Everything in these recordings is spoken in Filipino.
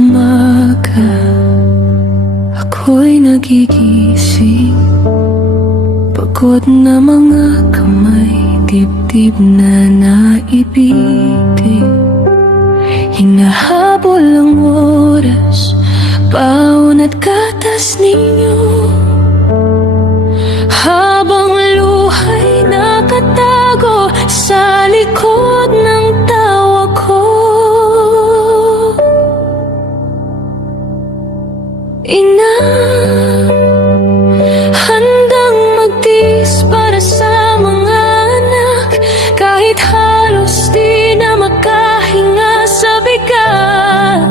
umaga, ako'y nagigising. Pagod na mga kamay, dibdib na naibigin. Hinahabol ang oras, baon at gatas ninyo. Habang luha'y nakatago sa likod ng tawa ko. Ina, handang magtiis para sa mga anak, kahit halos di na makahinga sa bigat.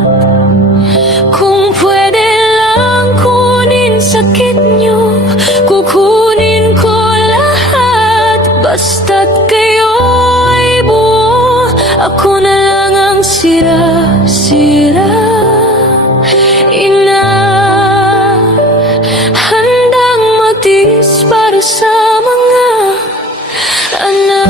Kung pwede lang kunin sakit nyo, kukunin ko lahat. Basta't kayo ay buo, ako na lang ang sira-sira. Ina, handang magtiis para sa mga anak.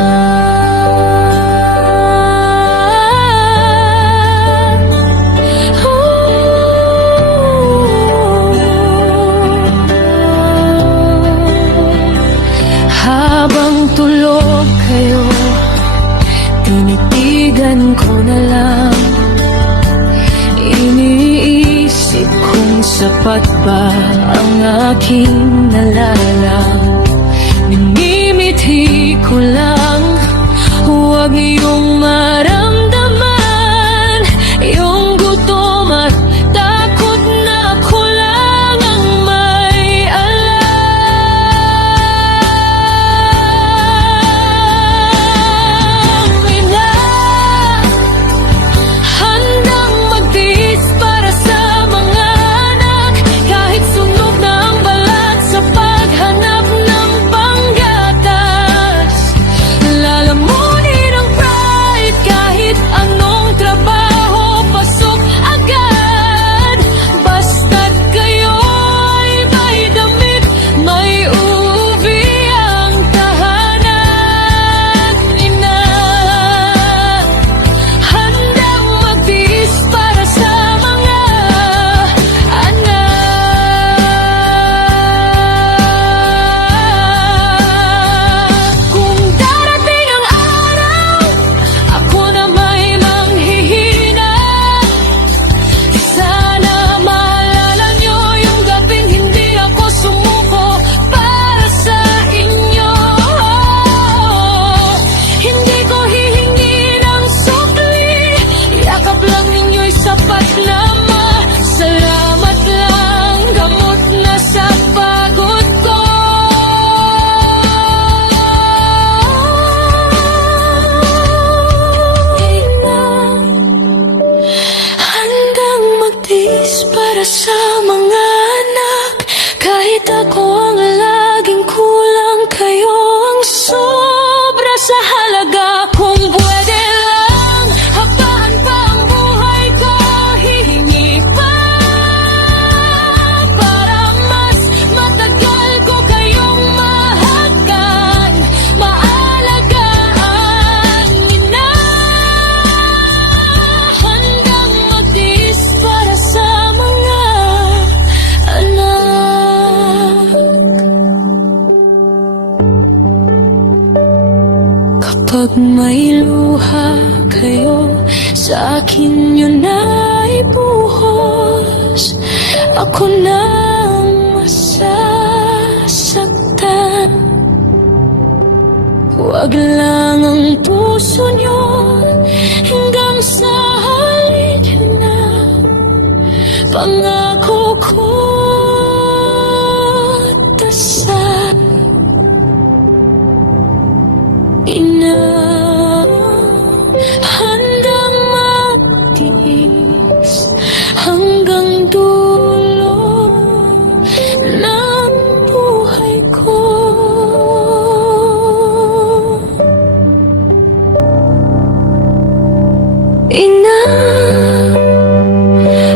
Habang tulog kayo, tinitigan ko na lang. Iniisip kung sapat ba ang aking nalalang. Minimithi ko lang, huwag niyong maramdaman yung gutom at takot na ako lang ang may alam. Ina, handang magtiis para sa mga anak, kahit sunog na ang balat sa paghanap ng panggatas. Lalamunin ang pride, kahit anong trabaho, pasok agad. Basta't kayo ay may damit, may ubi ang tahanan. Ina, handang magtiis para sa mga anak. Kung darating ang araw, ako na may manghihina, sana maalala nyo yung gabing hindi ako sumuko para sa inyo. Hindi ko hihingi ng sukli, yakap lang ninyo'y sapat na masalamat lang, gamot na sa pagod ko. Ina, handang magtiis para sa mga anak, kahit ako ang laging kulang, kayo ang sobra sa halaga. Kung pwede lang, habaan pa ang buhay ko, hihingi pa para mas matagal ko kayong mahagan, maalagaan. Ina, handang magtiis para sa mga anak. Kapag may luha kayo, sa akin yun ay buhos. Ako na ang masasaktan. Huwag lang ang puso nyo hanggang sa halin yun na pangako ko tasal. Ina, handang magtiis hanggang dulo ng buhay ko. Ina,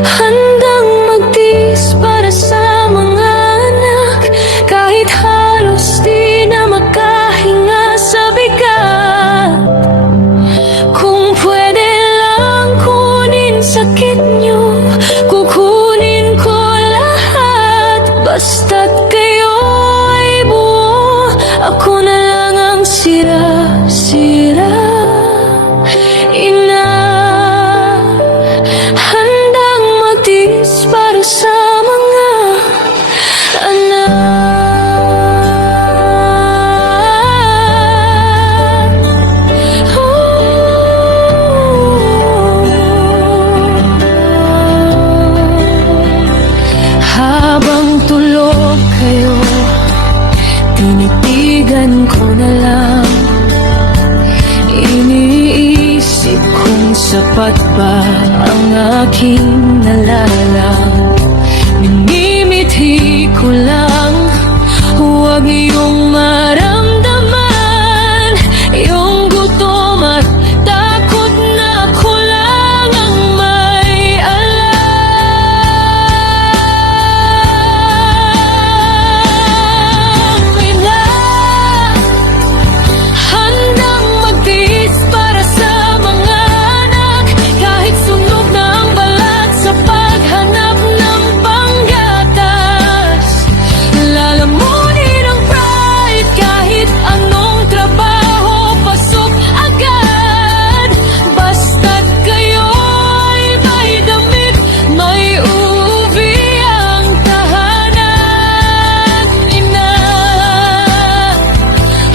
handang magtiis para sa mga anak, kahit halos di na makahinga sa bigat. Kung pwede lang kunin sakit nyo, Basta't kayo ay buo, ako na lang ang sira-sira. Ina, handang magtiis para sa mga anak. Habang tulog kayo, tinitigan ko na lang. Iniisip kung sapat ba ang aking nalalang. Minimithi ko lang, huwag iyong maramdaman yung gutom at takot na ako lang ang may alam. Ina, handang magtiis para sa mga anak, kahit sunog na ang balat sa paghanap ng panggatas. Lalamunin ang pride kahit anong trabaho, pasok agad. Basta't kayo ay may damit, may uwi ang tahanan. Ina,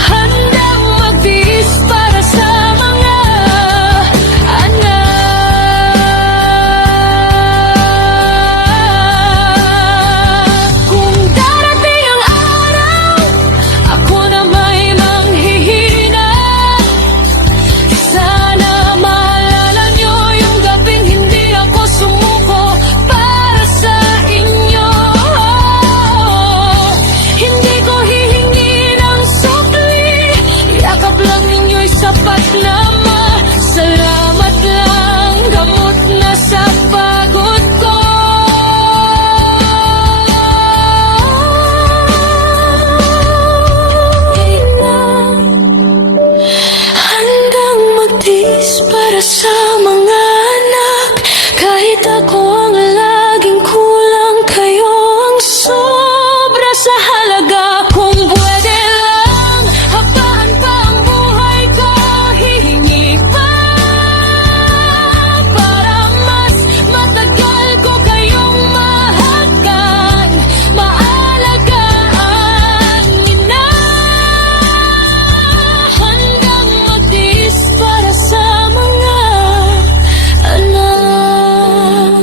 handang magtiis para sa mga anak. Kung darating ang araw, ako na may manghihina, sana maalala nyo yung gabing hindi ako sumuko para sa inyo. Hindi ko hihingi ng sukli, yakap lang ninyo'y sapat na masalamat lang, gamot na sa pagod ko. Ina, handang magtiis para sa mga anak, kahit ako ang laging kulang, kayo ang sobra sa halaga. Kung pwede lang, habaan pa ang buhay ko, hihingi pa para mas matagal ko kayong mahagan, maalagaan. Ina, handang magtiis para sa mga anak.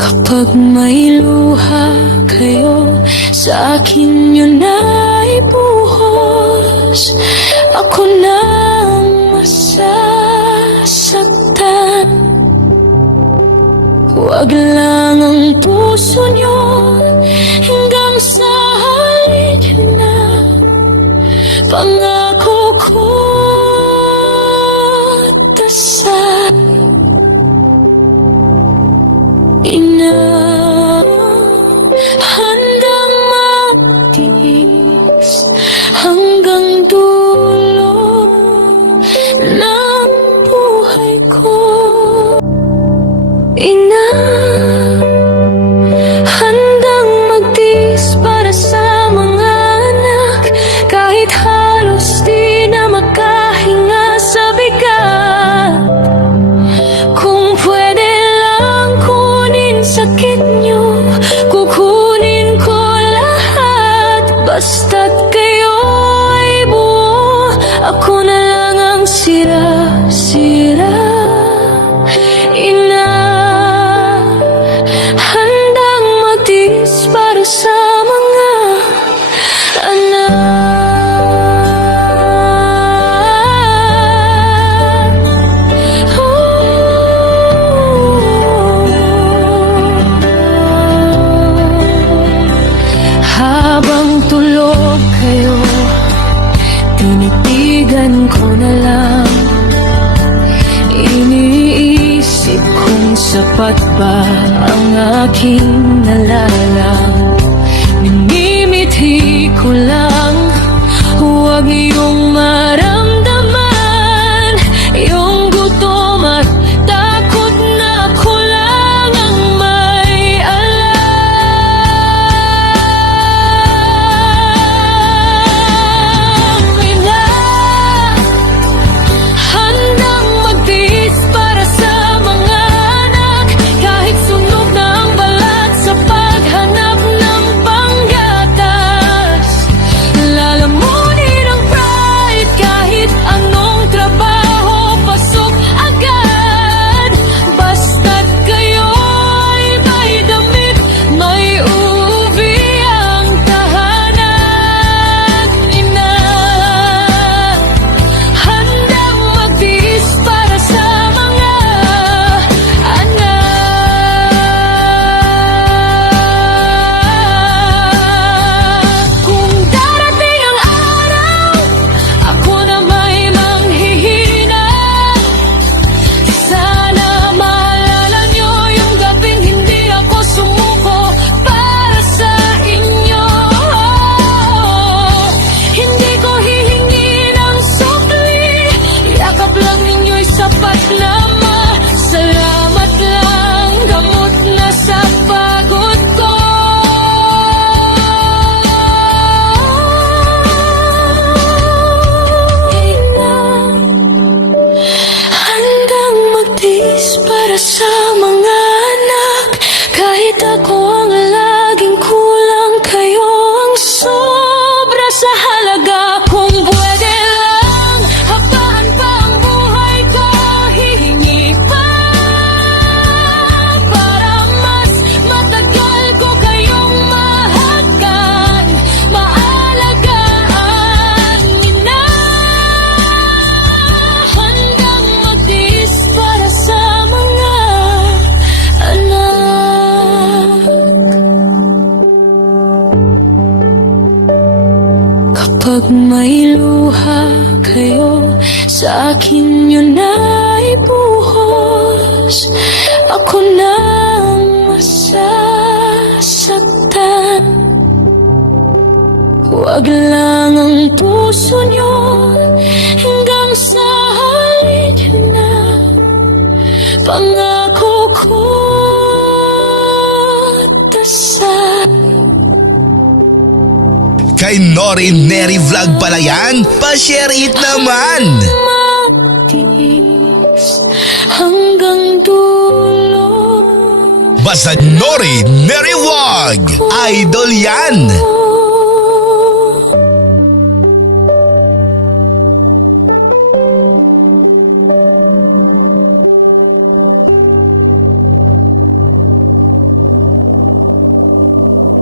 Kapag may luha kayo, sa akin yun ay buhos. Ako na ang masasaktan. Huwag lang ang puso nyo hanggang sa halid na. Pangako ko dasal. Ina, handang magtiis hanggang dulo ng buhay ko. Ina, handang magtiis para sa mga anak, kahit halos di na makahinga sa bigat. Kung pwede lang kunin sakit nyo, kukunin ko lahat. Basta't kayo ay buo, ako na lang ang sira-sira. Ina, handang magtiis para sa mga anak. Habang tulog kayo, tinitigan ko na lang. Iniisip kung sapat ba ang aking nalalang. Minimithi ko lang, huwag iyong maramdaman yung gutom at takot na ako lang ang sa mga anak. Kahit ako ang laging kulang, kayo ang sobra sa halaga. Kung pwede lang, habaan pa ang buhay ko, hihingi pa para mas matagal ko kayong mahagan, maalagaan. Ina, handang magtiis para sa mga anak. Kapag may luha kayo, sa akin yun ay buhos. Ako na ang masasaktan. Huwag lang ang puso nyo hanggang sa halin yun na. Pangako ko dasal. Kay Nori Neri Vlog pala yan? Pa-share it naman! Magtiis hanggang dulo. Basta Nori Neri Vlog! Idol yan!